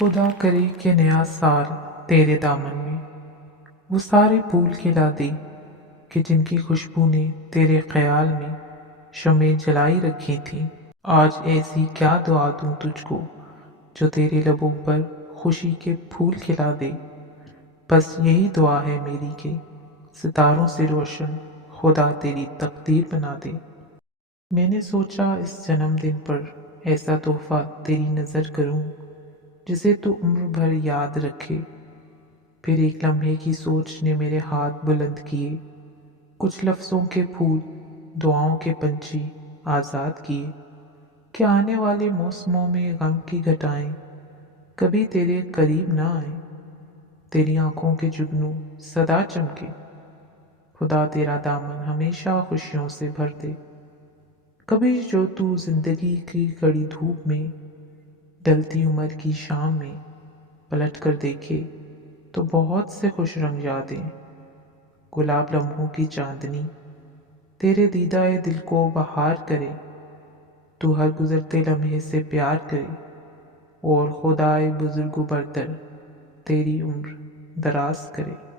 خدا کرے کہ نیا سال تیرے دامن میں وہ سارے پھول کھلا دے کہ جن کی خوشبو نے تیرے خیال میں شمع جلائی رکھی تھی۔ آج ایسی کیا دعا دوں تجھ کو جو تیرے لبوں پر خوشی کے پھول کھلا دے۔ بس یہی دعا ہے میری کہ ستاروں سے روشن خدا تیری تقدیر بنا دے۔ میں نے سوچا اس جنم دن پر ایسا تحفہ تیری نظر کروں جسے تو عمر بھر یاد رکھے۔ پھر ایک لمحے کی سوچ نے میرے ہاتھ بلند کیے، کچھ لفظوں کے پھول دعاؤں کے پنچھی آزاد کیے کہ آنے والے موسموں میں غم کی گھٹائیں کبھی تیرے قریب نہ آئیں، تیری آنکھوں کے جگنو سدا چمکے۔ خدا تیرا دامن ہمیشہ خوشیوں سے بھر دے۔ کبھی جو تو زندگی کی کڑی دھوپ میں، ڈلتی عمر کی شام میں پلٹ کر دیکھے تو بہت سے خوش رنگ یادیں، گلاب لمحوں کی چاندنی تیرے دیدہ دل کو بہار کرے۔ تو ہر گزرتے لمحے سے پیار کرے اور خدائے بزرگ و برتر تیری عمر دراز کرے۔